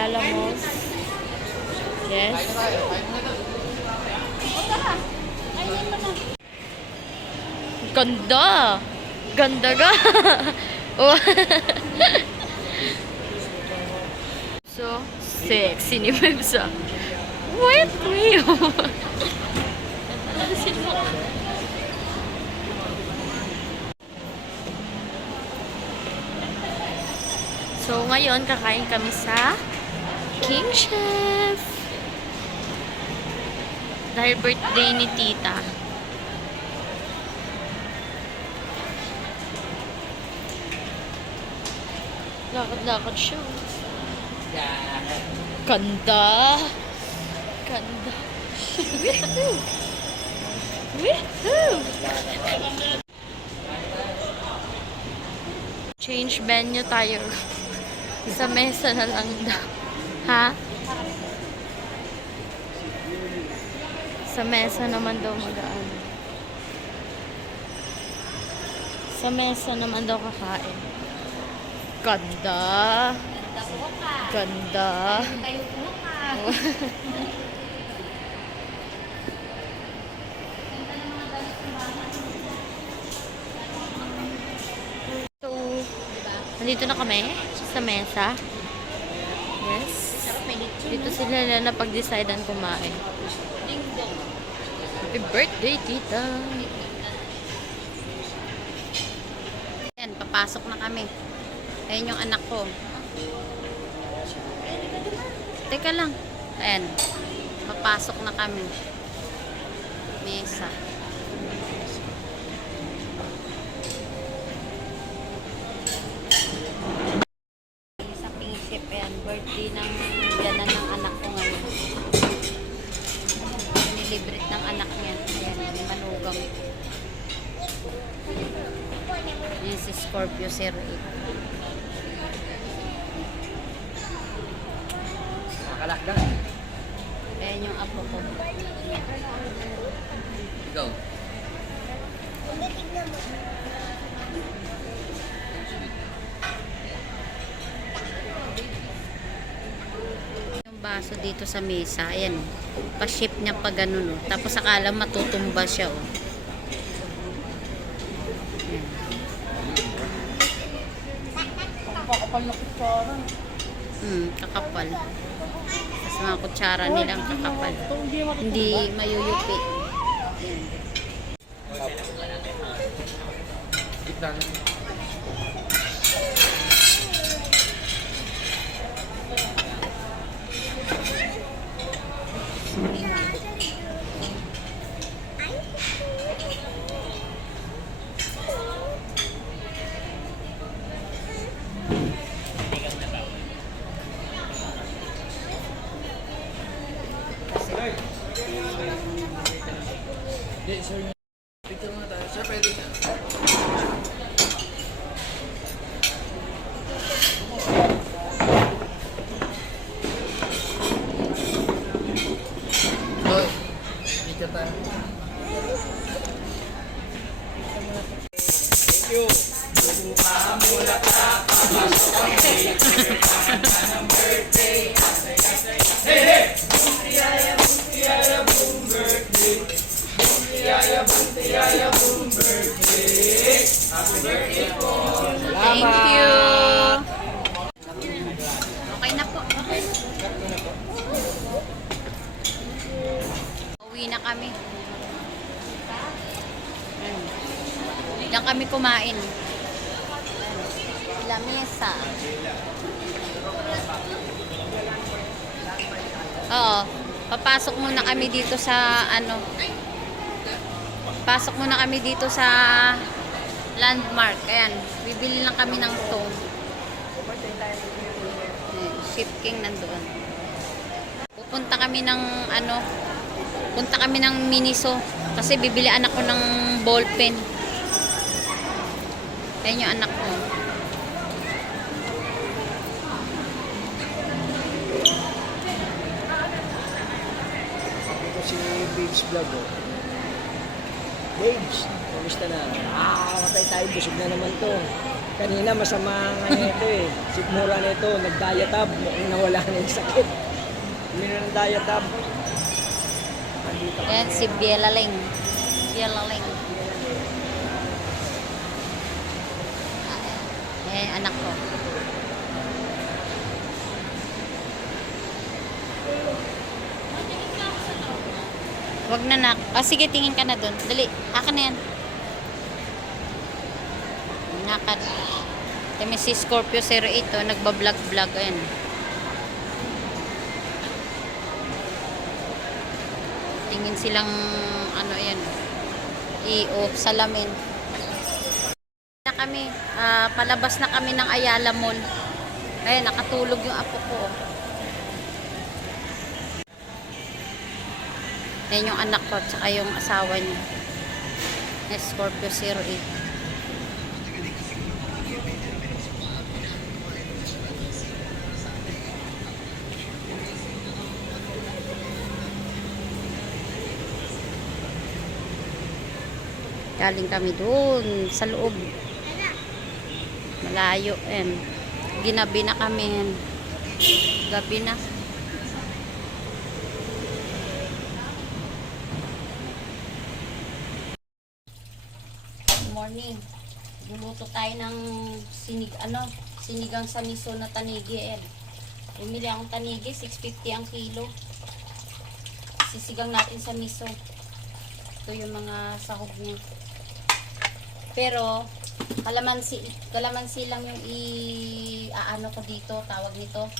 Ayala Malls. Yes. Ganda! Ganda ga! Oh. So, sexy ni Bebsa. Wait, wait! So, ngayon, kakain kami sa King Chef. Dahil birthday ni Tita. Lakad-lakad siya. Ganda! Ganda! Woohoo! Woohoo! Change venue tayo. Sa mesa na lang daw. Ha? Sa mesa naman daw magaan. Sa mesa naman daw kakain. Ganda. Ganda. So, nandito na kami sa mesa. Yes. Dito sila na napag-decidean kumain. Happy birthday, Tita. Ayan, papasok na kami. Ayan yung anak ko. Teka lang. Ayan. Papasok na kami. Mesa. Sa Pingsip, ayan. Birthday ng biyanan ng anak ko ngayon. Nilibrit ng anak niya. Ayan, may manugang. Ayan si Scorpio Sir 8. Kalakdan. Ayan yung apo ko. Ikaw. Yung baso dito sa mesa, ayan o. Pa-ship niya pa ganun o. Tapos akala matutumba siya o. Ayan. Kakapal na kutsara. Kakapal. Tapos mga kutsara nilang kakapal. Hindi mayuyupi. Ayan. Gitna na. Sir, picture muna tayo. Sir, pwede ka. Hoy, picture tayo. Thank you. Hey, hey! Thank you. Okay na po. Uwi na kami. Diyan kami kumain. Lamesa. Oo. Papasok muna kami dito sa ano. Pasok muna kami dito sa landmark. Ayan. Bibili lang kami ng tong. Ship King nandoon. Pupunta kami ng ano. Punta kami ng Miniso. Kasi bibili anak ko ng ball pen. Ayan yung anak ko. Ito si Babes Vlog. Babes, kamusta na? Matay tayo. Busog na naman to. Kanina masama nga nito eh. Sigmura nito, nag-diatab. Mukhang nawala na yung sakit. Hindi na ng diatab. Andito Ayan, si Bielaling. Bielaling. Eh, anak ko. Wag na nak. Ah, sige, tingin ka na dun. Dali, akin na yan. Nakad. Kami si Scorpio 08, oh, nagbablog-vlog. Ayan. Tingin silang, ano yan, salamin. Na kami, palabas na kami ng Ayala Mall. Ayan, nakatulog yung apo ko. Yan yung anak ko, tsaka yung asawa niya. Yes, Scorpio 08. Galing kami doon sa loob. Malayo. Ginabi na kami. Gabi na. Good morning. Luluto tayo ng sinigang sa miso na tanigi. Bumili akong tanigi, 650 ang kilo. Sisigang natin sa miso. Ito yung mga sahog niya. Pero kalamansi lang yung aano ko dito, tawag nito,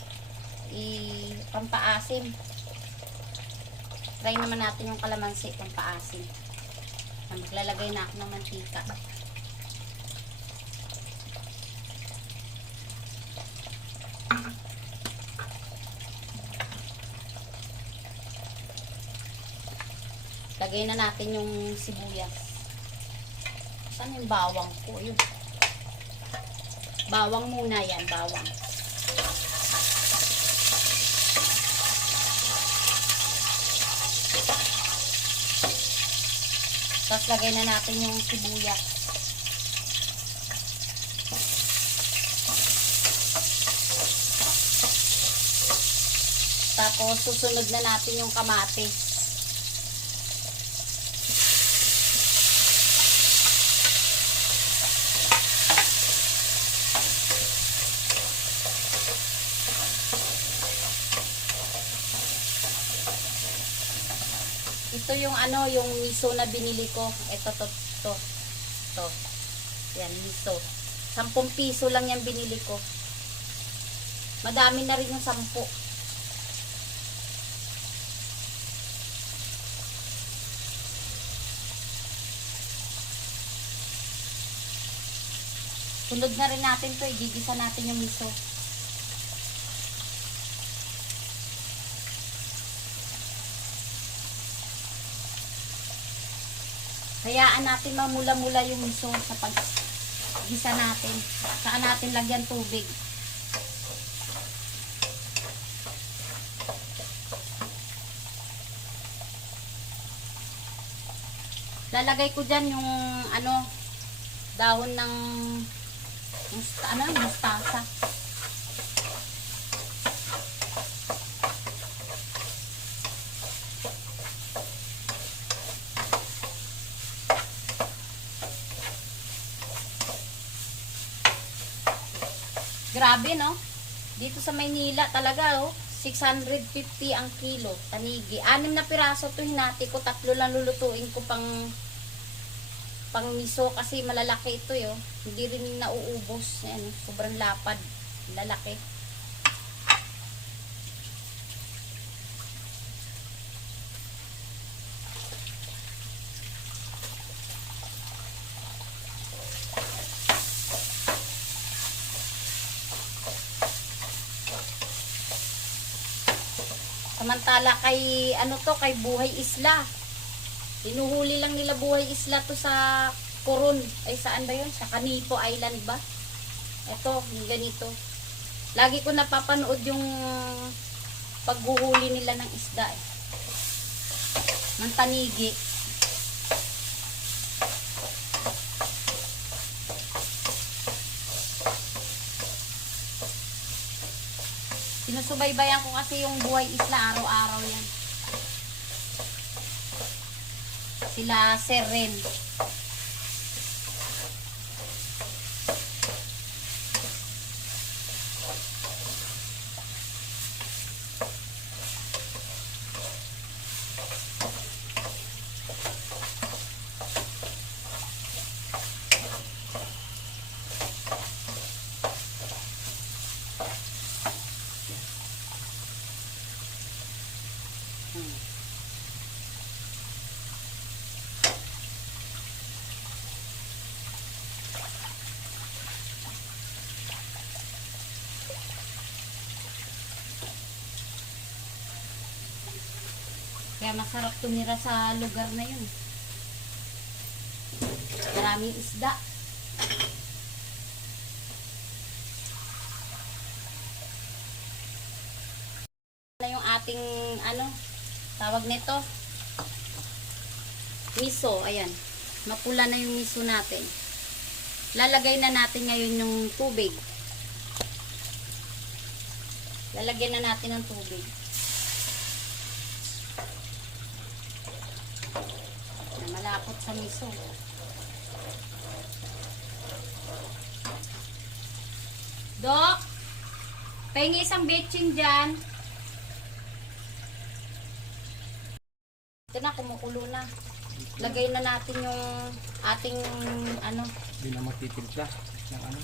pampaasim. Try naman natin yung kalamansi pampaasim. Maglalagay na ako ng mantika. Lagay na natin yung sibuyas. Saan yung bawang ko? Yun. Bawang muna yan, bawang. Tapos lagay na natin yung sibuyas. Tapos susunod na natin yung kamatis. Ito yung yung miso na binili ko. Ito, to. Yan, miso. 10 piso lang yan binili ko. Madami na rin yung 10. Sunod na rin natin to. Igigisa natin yung miso. Hayaan natin mamula-mula yung miso sa paggisa natin. Saka natin lagyan tubig. Lalagay ko dyan yung dahon ng mustasa. Grabe, no? Dito sa Maynila talaga, 650 ang kilo, tanigi. 6 na piraso to hinati ko, 3 lang lulutuin ko pang miso kasi malalaki ito, Hindi rin nauubos. Ayan, sobrang lapad. Lalaki. Samantala kay kay Buhay Isla. Hinuhuli lang nila Buhay Isla to sa Coron. Ay saan ba 'yun? Sa Canipo Island ba? Ito, yung ganito. Lagi ko napapanood yung paghuhuli nila ng isda ng tanigi. Sinusubaybayan ko kasi yung buhay isla, araw-araw yan. Sila Sir Ren. Kaya masarap tumira sa lugar na yun. Maraming isda. Na yung ating tawag nito, miso. Ayan, mapula na yung miso natin. Lalagay na natin ngayon yung tubig. Lalagyan na natin ng tubig. Na malapot sa miso. Dok, pahingi isang betching dyan. Ito na, kumukulo na. Lagay na natin yung ating Hindi na magtitimpla ng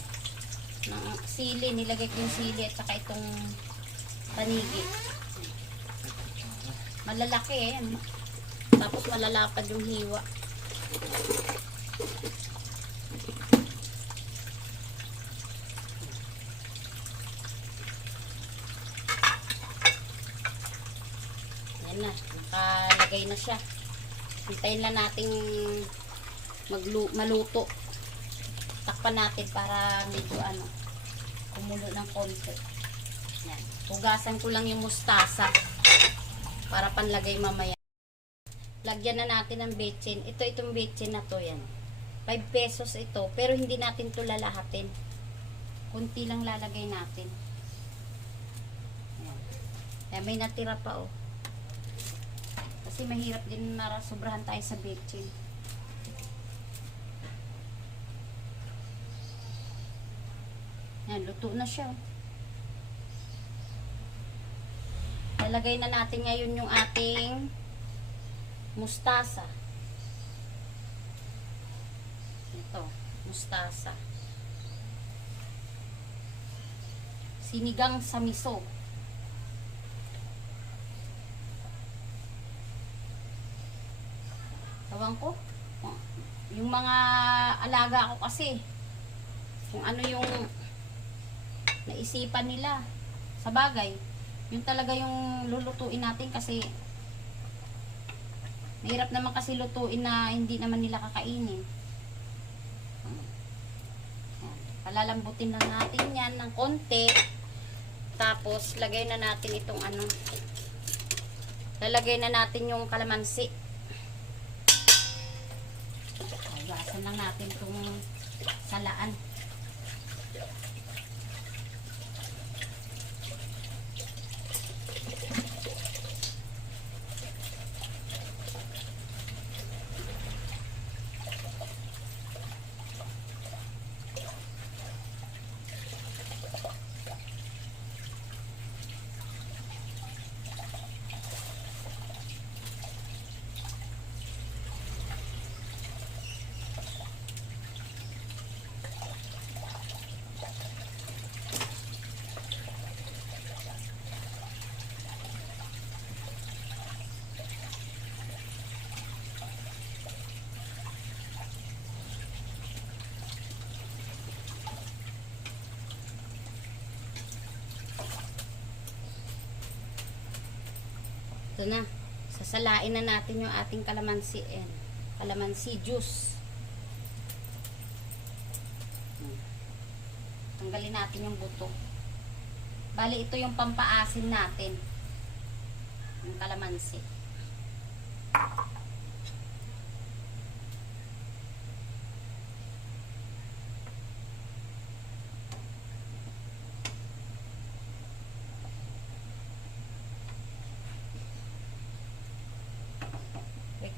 ng sili. Nilagay ko yung sili at saka itong panigi. Malalaki eh. Tapos malalapad yung hiwa. Ayan na. Nakalagay na siya. Hintayin lang nating maluto. Takpan natin para medyo kumulo ng konti. Yan. Hugasan ko lang yung mustasa para panlagay mamaya. Lagyan na natin ng betchin. Itong betchin na to yan. 5 pesos ito. Pero hindi natin to lalahatin. Kunti lang lalagay natin. Yan. Kaya may natira pa oh. Kasi mahirap din na sobrahan tayo sa betchin. Yan, luto na siya. Lalagay na natin ngayon yung ating mustasa. Ito, mustasa. Sinigang sa miso. Tawang ko. Yung mga alaga ko kasi, kung ano yung naisipan nila. Sa bagay, yun talaga yung lulutuin natin kasi mahirap naman kasi lutuin na hindi naman nila kakainin. Palalambutin na natin yan ng konti. Tapos, lagay na natin itong lalagay na natin yung kalamansi. Hugasan lang natin itong salaan. Ito na. Sasalain na natin yung ating kalamansi. Kalamansi juice. Tanggalin natin yung buto. Bali, ito yung pampaasim natin. Yung kalamansi.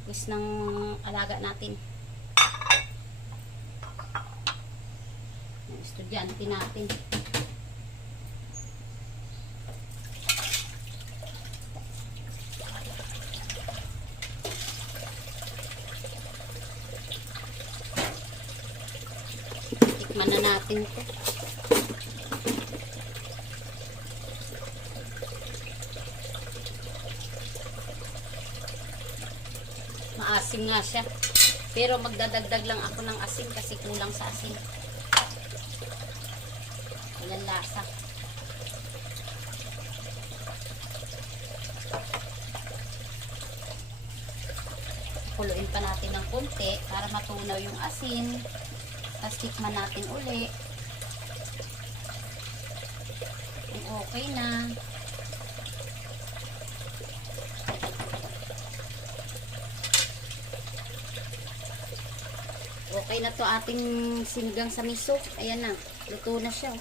request ng alaga natin. Yung estudyante natin. Tikman na natin ito. Maasim nga siya. Pero magdadagdag lang ako ng asin kasi kulang sa asin. Walang lasa. Kuluin pa natin ng konti para matunaw yung asin. Tapos tikman natin uli. Kung okay na. Okay na to ating sinigang sa miso. Ayan na. Luto na siya.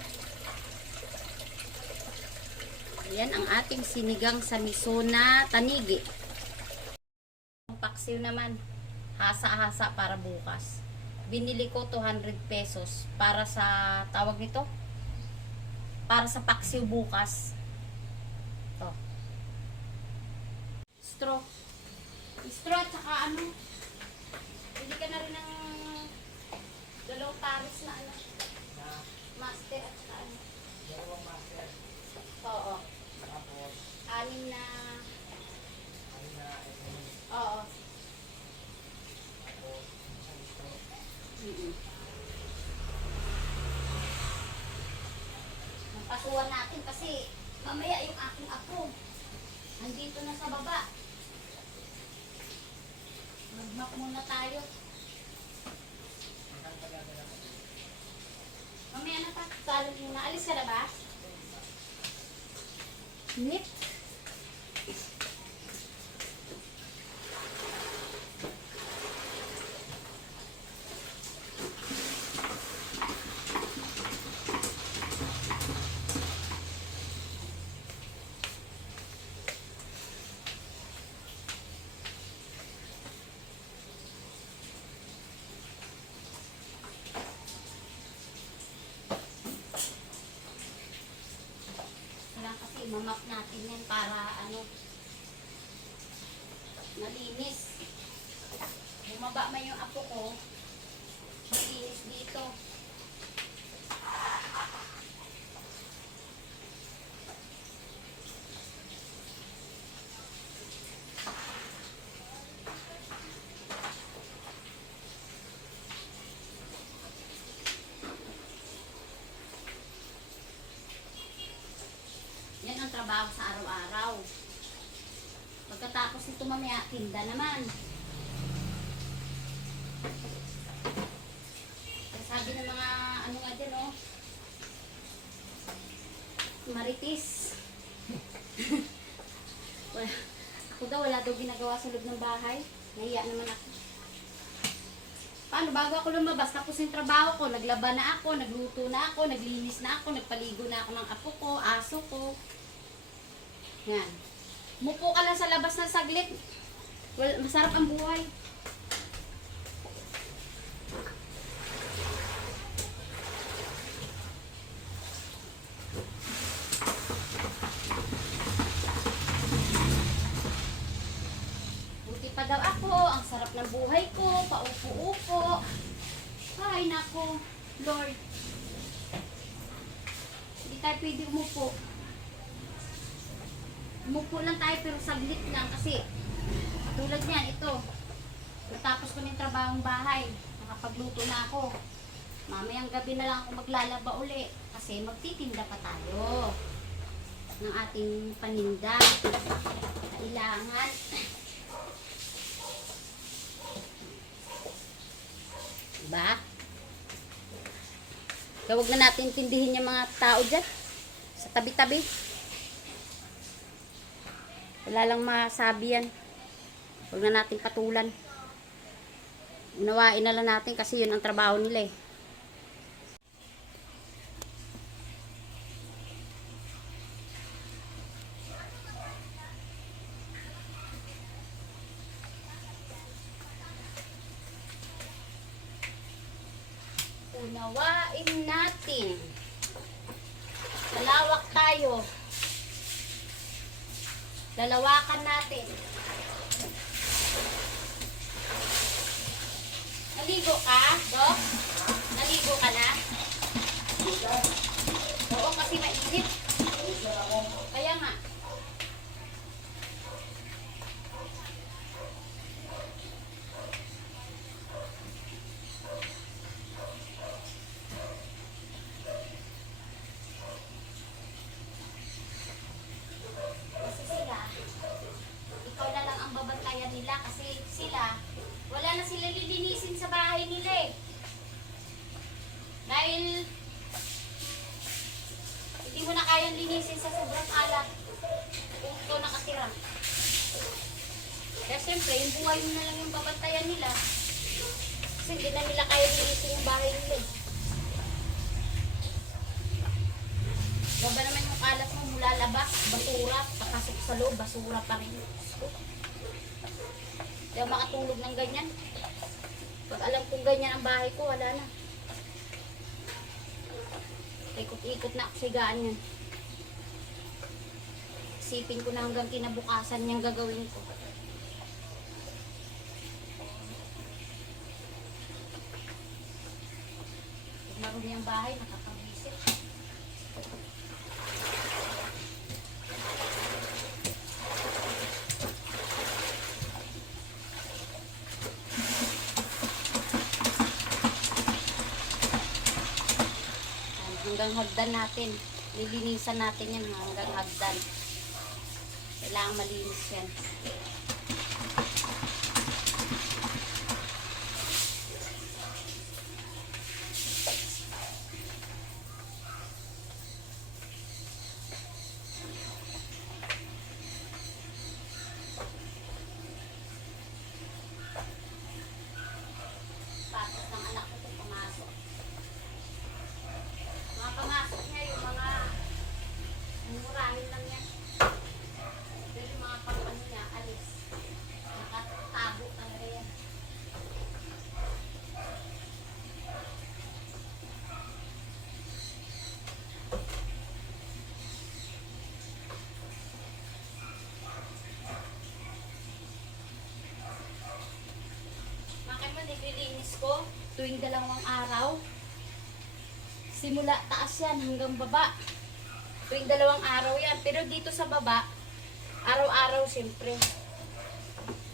Ayan ang ating sinigang sa miso na tanigi. Ang paksiw naman. Hasa-hasa para bukas. Binili ko 200 pesos para sa tawag nito. Para sa paksiw bukas. To. Straw. Straw at saka ano. Hindi ka na rin ng dalawang pares na ano. Master at saka ano. Dalawang master. Oo. Tapos, Anim na. ano na, Oo. tapos, isang straw. Pasuhan natin kasi mamaya yung aking apo nandito na sa baba. Mag-map muna tayo. Mamaya na pa. Salon muna. Alis ka na ba? Nip. Kailangan kasi mamap natin yan para ano malinis. Bumaba man yung apo ko, malinis dito. Yan ang trabaho sa araw-araw. Pagkatapos ito mamaya, tinda naman. Sabi ng mga ano nga dyan, oh. Maritis. Ako daw, wala daw ginagawa sa loob ng bahay. Nahiya naman ako. Paano, bago ako lumabas, tapos yung trabaho ko, naglaba na ako, nagluto na ako, naglinis na ako, nagpaligo na ako ng apo ko, aso ko. Yan. Mupo ka lang sa labas ng saglit. Well, masarap ang buhay. Buti pa daw ako, ang sarap ng buhay ko, paupo-upo. Ay, nako, Lord. Hindi tayo pwede umupo. Umupo lang tayo pero saglit lang kasi tulad niyan, ito. Natapos ko ng trabahong bahay. Nakapagluto na ako. Mamayang gabi na lang ako maglalaba uli kasi magtitinda pa tayo ng ating paninda. Kailangan. Diba? Kaya huwag na natin tindihin yung mga tao dyan sa tabi-tabi. Wala lang masabi yan. Huwag na natin patulan. Unawain na lang natin kasi yun ang trabaho nila eh. Unawain natin. Lalawak tayo. Lalawakan natin. Naligo ka, Dok? Naligo ka na? Oo, kasi mainit. Kaya nga. Kasi sila, ikaw na lang ang babantayan nila kasi sila, wala na sila lilinisin sa bahay nila eh. Dahil hindi mo na kayang linisin sa sobrang alat kung ito nakatira. Kaya siyempre, yung buhay mo na lang yung babantayan nila. Kasi hindi na nila kaya linisin yung bahay nila eh. Baba naman yung kalat mo mula labas, basura, pakasok sa loob, basura pa rin. Hindi ako makatulog ng ganyan. Pag alam kong ganyan ang bahay ko, wala na. Ikot-ikot na ako sigaan yan. Isipin ko na hanggang kinabukasan niyang gagawin ko. Pag marumi ang bahay, nakapag-visit. Hanggang hagdan natin. Lilinisan natin yan hanggang hagdan. Kailangan malinis yan. Patas ng anak ko kung pumasok. Mga pangasok niya yung mga murahin lang yan. Pero yung mga pang-ano niya, alis. Nakatago talaga yan. Bakit mo nililinis ko tuwing 2 araw? Simula taas yan hanggang baba. Tuwing 2 araw yan. Pero dito sa baba, araw-araw siyempre.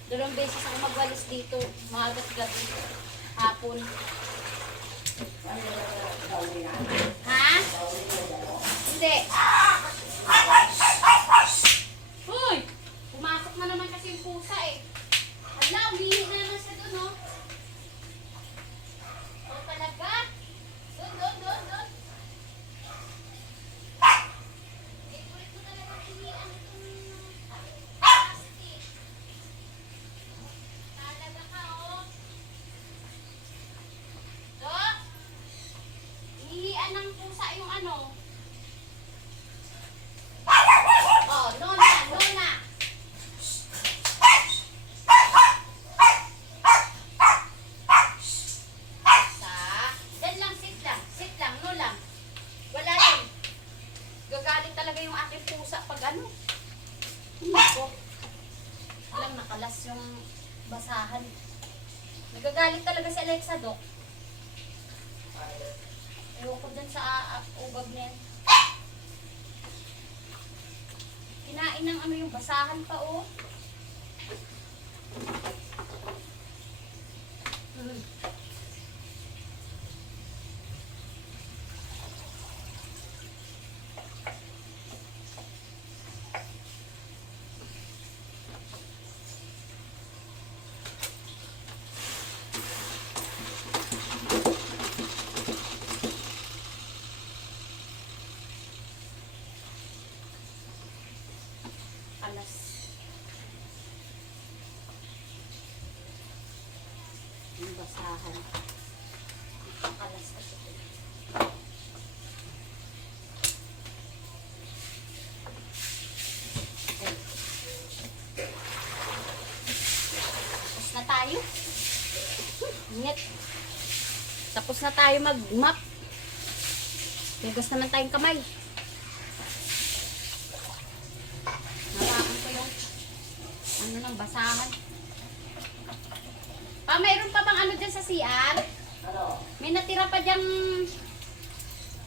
2 beses ako magwalis dito. Maagat gabi. Hapon. Ha? Hindi. Hoy! Pumasok na naman kasi yung pusa eh. Hala, umihi na naman siya doon, oh. O talaga? Doon. Favorite mo talaga hinian itong plastic. Talaga ka, oh. Dok? Hinihian ng pusa yung ano. Oh, Nona. Sit lang, no lang. Wala yun. Gagalit talaga yung aking pusa pag ano. Hindi ko. Alam, nakalas yung basahan. Nagagalit talaga si Alexa, Dok. Ewan ko dun sa ubag niya. Kinain ng ano yung basahan pa, oh. Alas. Yung basahan. Alas kasi. Okay. Tapos na tayo. Init. Tapos na tayo mag-map. Hugas naman tayong kamay. Hawakan ko yung ano ng basahan. Pa, mayroon pa bang ano dyan sa CR? May natira pa dyang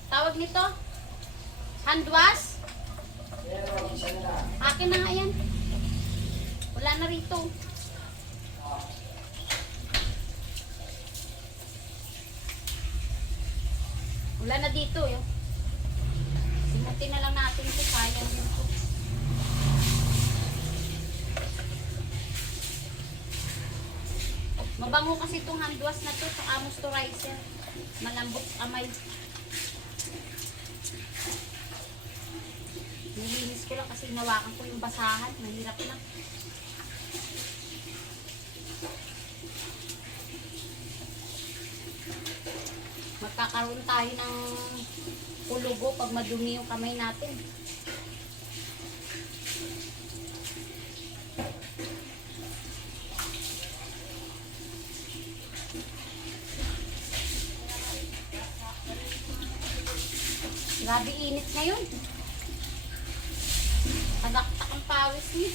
tawag nito? Hand wash? Akin na nga yan. Wala na rito. Wala na dito yun. Simutin na lang natin ito. Sayang yun ito. Mabango kasi itong hand wash na to. Saka moisturizer. Malambot amay. Nilinis ko lang kasi nawakan ko yung basahan. Mahirap na. Magkakaroon tayo ng kulugo pag madumi yung kamay natin. Grabe init ngayon. Tagaktak ang pawis niya.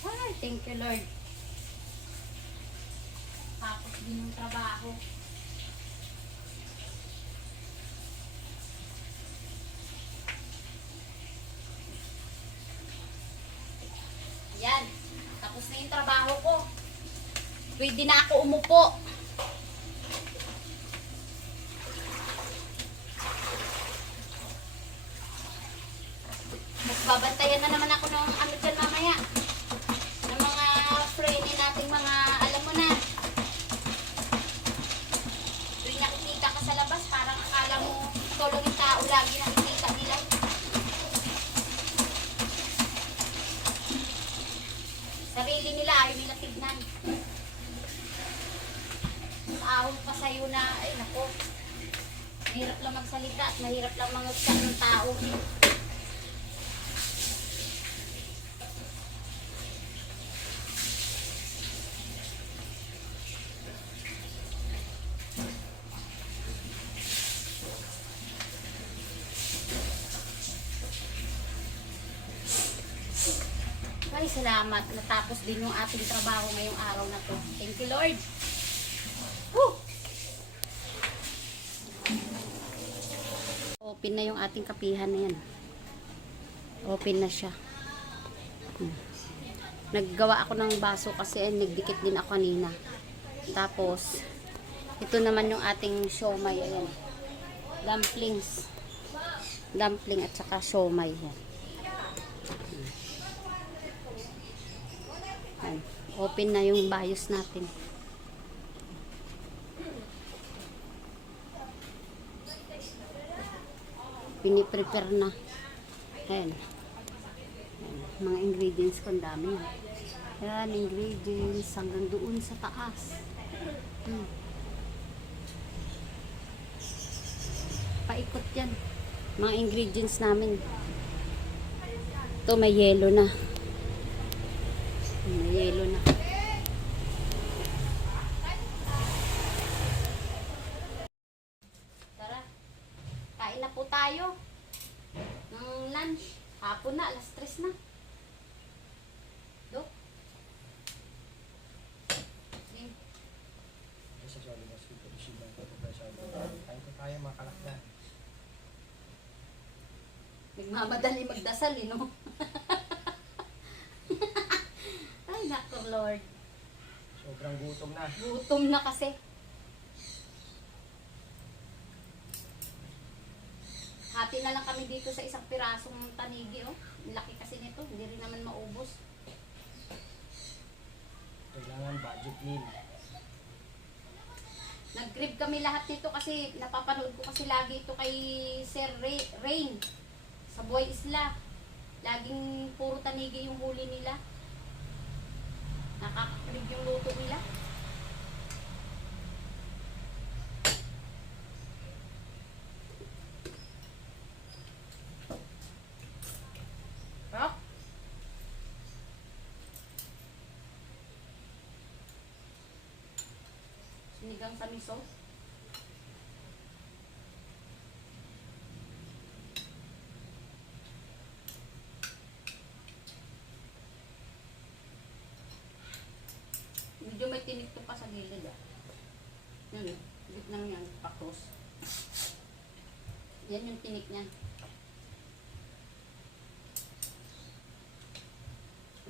Ay, thank you Lord. Tapos din yung trabaho. Yan. Tapos na yung trabaho ko. Pwede na ako umupo. Mas babantayan na naman ako ng ano dyan mamaya. Ng mga friendly nating mga, alam mo na. Tuwing nakikita ka sa labas, parang akala mo tulong yung tao lagi nakikita nila. Sarili nila, ayaw nila tignan. Ahon pa sa'yo na, ay nako, mahirap lang magsalita at mahirap lang mangusap ng tao. Ay, salamat. Natapos din yung ating trabaho ngayong araw na to. Thank you, Lord. Woo! Open na yung ating kapihan na yan. Open na siya. Naggawa ako ng baso kasi nagdikit din ako kanina. Tapos, ito naman yung ating siomay. Ayan. Dumplings. Dumpling at saka siomay. Yan. Ayan. Open na yung bayos natin. Piniprepare na. Ayan. Ayan. Mga ingredients ko, ang dami yan. Ayan, ingredients hanggang doon sa taas. Paikot yan. Mga ingredients namin. Ito may yelo na. May yelo na. Tara. Kain na po tayo. Ng lunch. Hapon na, alas 3 na. Dok. Sige. Kain ko tayo mga kalakda. Nagmamadali magdasal, no? Ay, nako, Lord. Sobrang gutom na. Gutom na kasi. Hati na lang kami dito sa isang pirasong tanigi, oh. Laki kasi nito, hindi rin naman maubos. Kailangan budget meal. Nag-grib kami lahat nito kasi napapanood ko kasi lagi ito kay Sir Rain sa Buhay Isla. Laging puro tanigi yung huli nila. Nakakakilig yung luto nila. Oh? Sinigang sa miso. Medyo may tinik to pa sa gilid ah. Yun, gitnang yan, pakos. Yan yung tinik niya.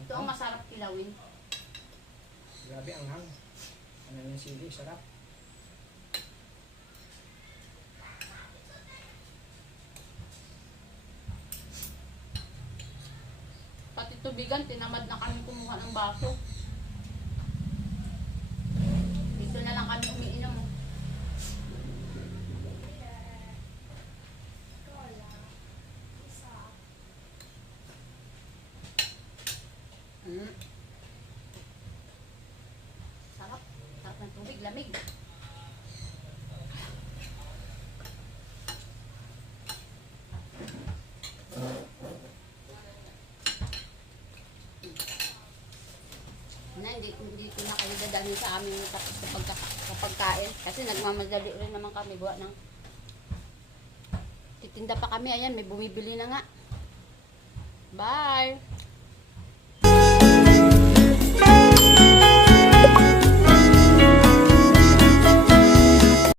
Ito ang masarap kilawin. Grabe ang hang. Ano yung sili, sarap. Pati tubigan, tinamad na kami kumuha ng baso. Dito na lang kami umiinom. Oh. Mm. Sarap. Sarap ng tubig, lamig. Hindi ko na kayo dadalhin sa aming tapos sa pagkain. Kasi nagmamadali rin naman kami. Buwa ng titinda pa kami. Ayan, may bumibili na nga. Bye!